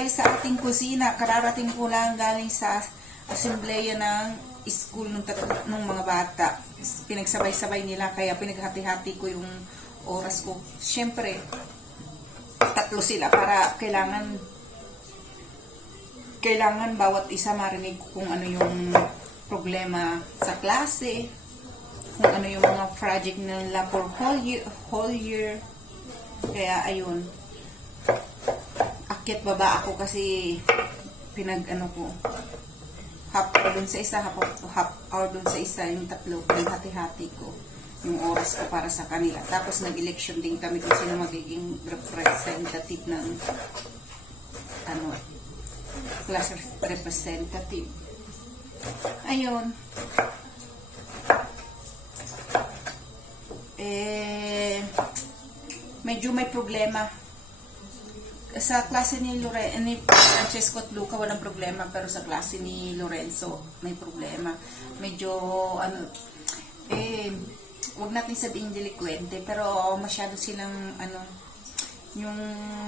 tayo sa ating kusina. Kararating ko lang galing sa assembleya ng school ng mga bata. Pinagsabay-sabay nila, kaya pinaghati-hati ko yung oras ko. Siyempre, tatlo sila para kailangan bawat isa marinig kung ano yung problema sa klase, kung ano yung mga project nila for whole year. Kaya ayun, akyat baba ako kasi half hour dun sa isa, half hour dun sa isa, yung tatlo, hati-hati ko yung oras ko para sa kanila. Tapos nag-election din kami kung sino magiging representative ng class representative. Ayun. Medyo may problema. Sa klase ni Francesco at Luca walang problema, pero sa klase ni Lorenzo may problema. Medyo wag natin sabihin delinquente, pero masyado silang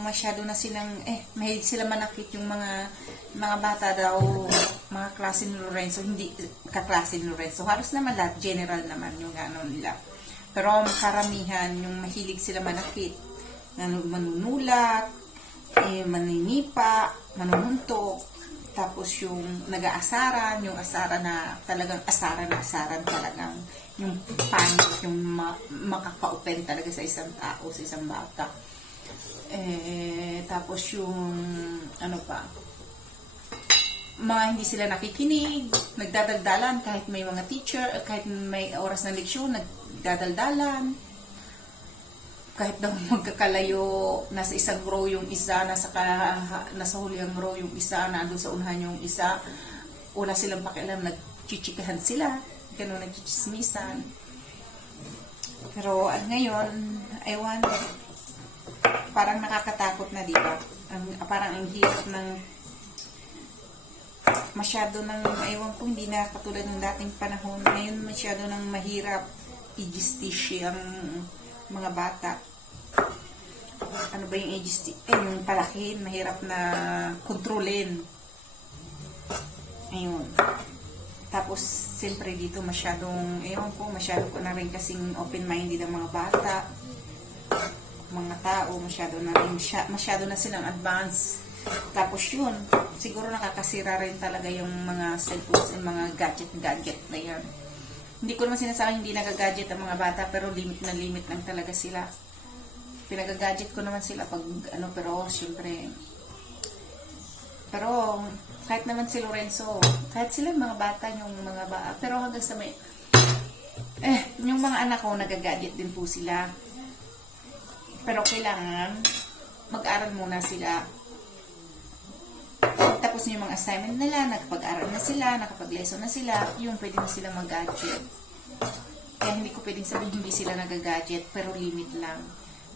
masyado na silang mahilig sila manakit yung mga bata daw, mga klase ni Lorenzo, hindi kaklase ni Lorenzo. Halos naman lahat, general naman yung gano'n nila. Pero karamihan, yung mahilig sila manakit, manunulat, maninipa, manununtok, tapos yung nag-aasaran, yung asaran na talagang asaran talagang yung panic, yung makaka-open talaga sa isang tao, sa isang bata. Tapos yung mga hindi sila nakikinig, nagdadaldalan kahit may mga teacher, kahit may oras ng leksyon, nagdadaldalan. Kahit daw magkakalayo, nasa isang row yung isa, nasa huliang row yung isa, nandun sa unahan yung isa, wala silang pakialam, nagchichikahan sila, gano'n, nagchichismisan. Pero ngayon, ewan, parang nakakatakot na, di ba? Parang ang hirap ng masyado ng, ewan ko, hindi na katulad ng dating panahon. Ngayon masyado ng mahirap i-justice ang mga bata. Ano ba yung ages? Yung palakin, mahirap na kontrolin. Ayun. Tapos, siyempre dito masyadong, masyado ko na rin kasing open-minded ang mga bata. Mga tao, masyado na silang advance. Tapos yun, siguro nakakasira rin talaga yung mga cellphones and mga gadget na yan. Hindi ko naman sinasabi hindi nagagadget ang mga bata, pero limit na limit lang talaga sila. Pinagagadget ko naman sila pag pero syempre. Pero kahit naman si Lorenzo, kahit sila mga bata, pero hanggang sa yung mga anak ko nagagadget din po sila. Pero kailangan mag-aral muna sila. Tapos yung mga assignment nila, nakapag-aral na sila, nakapag-lesson na sila, yung pwede na sila mag-gadget. Kaya hindi ko pwedeng sabihin hindi sila nag-gadget, pero limit lang.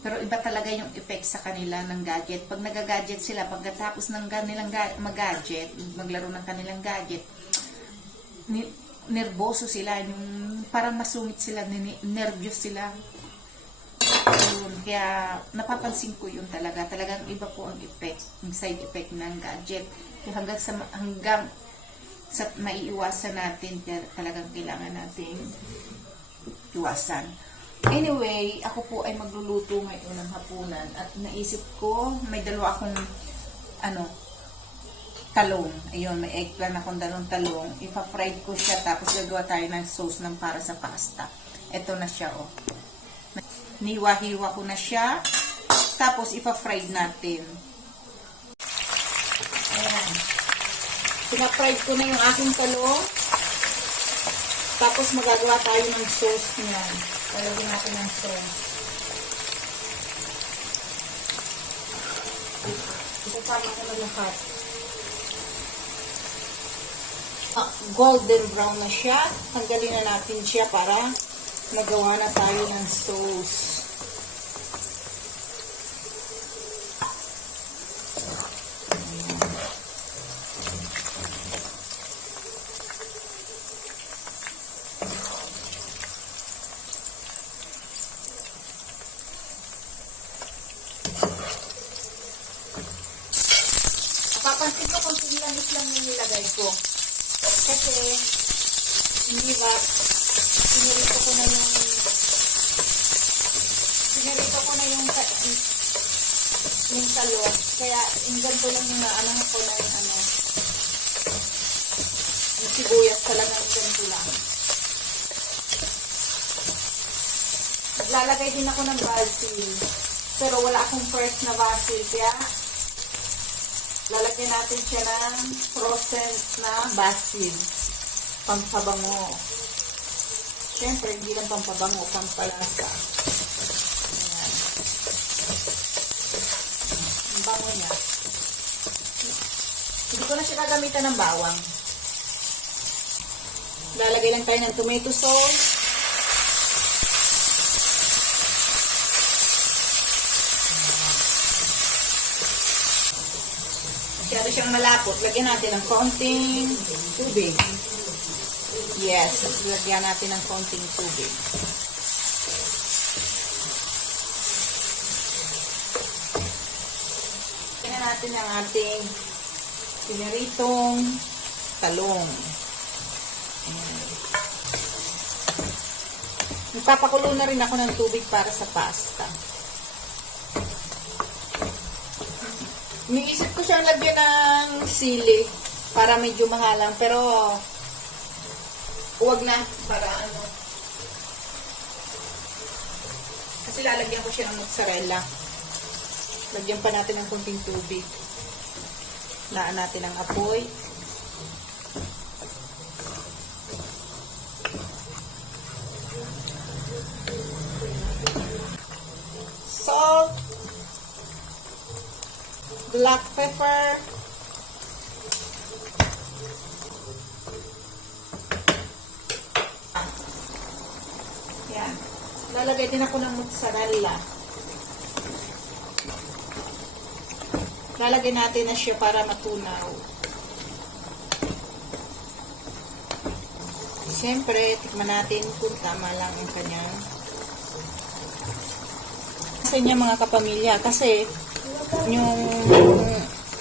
Pero iba talaga yung effect sa kanila ng gadget. Pag nag-gadget sila, pagkatapos ng kanilang mag-gadget, maglaro ng kanilang gadget, nervoso sila, yung parang masungit sila, nervyos sila. Kaya napapansin ko yun talaga. Talagang iba po ang effect, yung side effect ng gadget. Kaya hanggang sa maiiwasan natin, kaya talagang kailangan natin iwasan. Anyway, ako po ay magluluto ngayon ng hapunan at naisip ko, may dalawa akong talong. Ayun, may eggplant akong talong. Ipa-fried ko siya, tapos gagawa tayo ng sauce para sa pasta. Ito na siya, Niwa-hiwa ko na siya. Tapos, ipa-fried natin. Ayan. Pina-fried ko na yung aking talong. Tapos, magagawa tayo ng sauce niyan. Talagyan natin ng sauce. Isasama ko na lahat. Golden brown na siya. Tanggalin na natin siya para magawa na tayo ng sauce. Papansin ko kung langis lang yung nilagay ko. Kasi, hindi ba, pinirito ko na yung talong. Kaya, yung ganito lang yung ano ko na yung ano, yung sibuyas talagang ganito lang. Naglalagay din ako ng basil. Pero wala akong fresh na basil. Kaya, lalagyan natin siya ng frozen na basil. Pampabango. Siyempre, hindi lang pampabango, pampalasa. Ayan. Ang bango niya. Hindi ko na siya gagamitan ng bawang. Lalagay lang tayo ng tomato sauce. Masyado siyang malapot. Lagyan natin ng konting tubig. Yes, lagyan natin ng konting tubig. Lagyan natin ang ating piniritong talong. Nagpapakulo na rin ako ng tubig para sa pasta. Iniisip ko siyang lagyan ng sili para medyo mahalang, pero huwag na para ano. Kasi lalagyan ko siya ng mozzarella. Lagyan pa natin ng kunting tubig. Laan natin ang apoy. Salt. Black pepper. Yan. Lalagay din ako ng mozzarella. Lalagay natin na siya para matunaw. Siyempre, tikman natin kung tama lang ang kanyang sa inyo mga kapamilya. Kasi,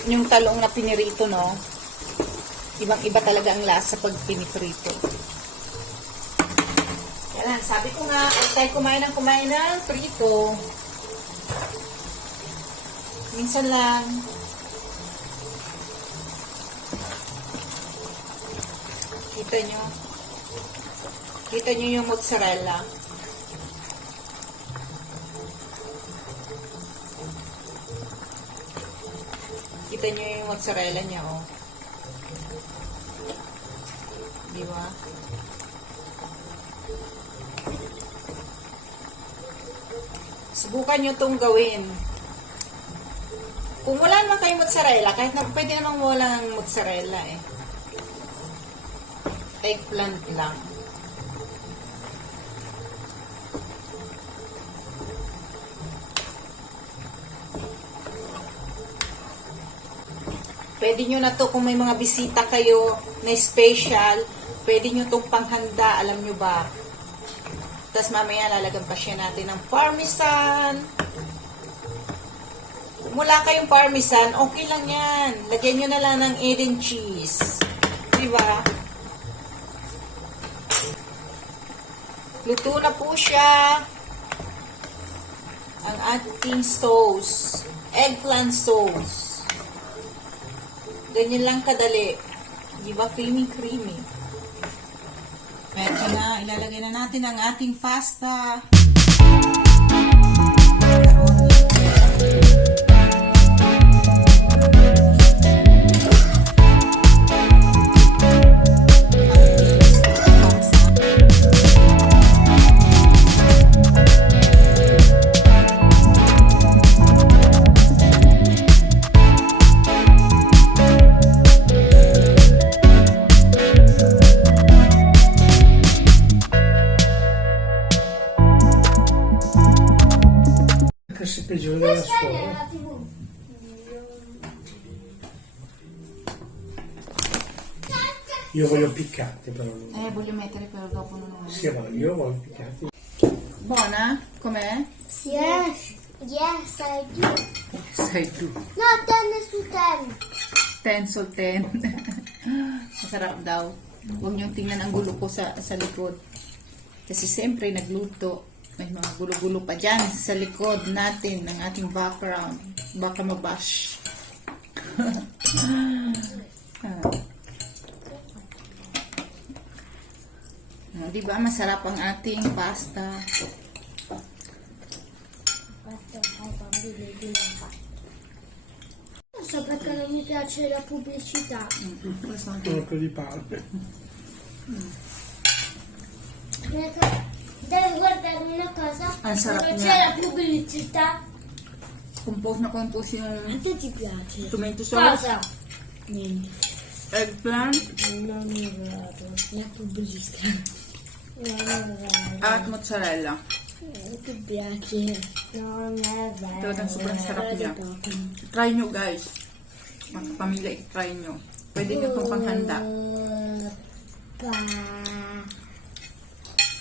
yung talong na pinirito, no? Ibang-iba talaga ang lasa pag piniprito. Yan, sabi ko nga, huwag tayo kumain ng prito. Minsan lang. Kita nyo? Kita nyo yung mozzarella? Kita nyo yung mozzarella niya, oh. Di ba? Subukan nyo itong gawin. Kung wala naman kayo mozzarella, kahit na pwede namang wala ng mozzarella, eh. Eggplant lang. Pwede nyo na to kung may mga bisita kayo na special. Pwede nyo itong panghanda, alam nyo ba? Tapos mamaya lalagyan pa siya natin ng parmesan. Kung wala kayong parmesan, okay lang yan. Lagyan nyo na lang ng Eden cheese. Diba? Luto na po siya. Ang ating sauce. Eggplant sauce. Ganyan lang kadali. Di ba? Creamy. Medyo na, ilalagay na natin ang ating pasta. Si peggiore della scuola. Io voglio piccante però. Voglio mettere però dopo non. Sì, ma io voglio piccante. Buona? Com'è? Yes, I do. Sei tu. No, ten su ten. 10 so 10. Masarap daw. Huwag niyong tingnan ang gulo ko sa likod. Kasi siyempre nagluto. May mga gulo-gulo pa dyan sa likod natin ng ating background. Baka mabash. Diba masarap ang ating pasta? So perché non mi piace la pubblicità. Un po' di parte. Devi guardare una cosa. Ang sarap Dove niya. c'è la pubblicità. Compose na compose yung A te ti piace? tomato sauce, Cosa? Niente. eggplant, Non è vero. La pubblicità. Non è vero. at mozzarella. Non ti piace. Non è vero. Talagang sobrang sarap niya. Guarda dopo. Try nyo guys. Mga pamilya, i-try nyo. Pwede nyo itong panghanda. Pa.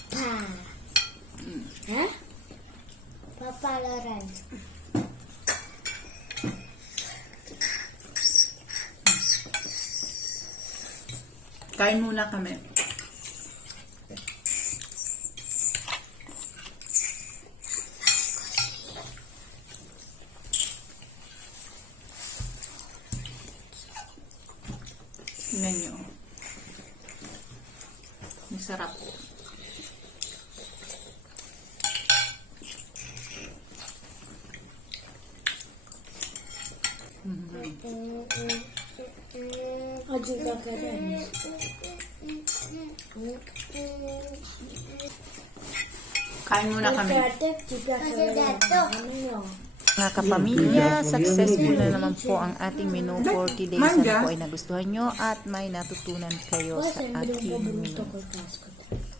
Pa. Eh? Papa Lorenzo. Kain muna kami. Tingnan nyo. Masarap. Aggiungo anche Renzo. Kain muna kami. Perché a te ti piace Lorenzo? A me no. Mga kapamilya, successful na naman po ang ating menu for today. Sana po ay nagustuhan nyo at may natutunan kayo Poi sa sembri un po' ating brutto menu. col casco.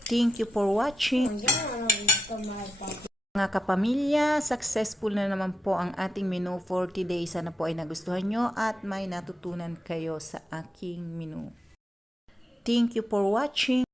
Thank you for watching. Io non ho visto mai papà. Mga kapamilya, successful na naman po ang ating menu for today. Sana po ay nagustuhan nyo at may natutunan kayo sa aking menu. Thank you for watching.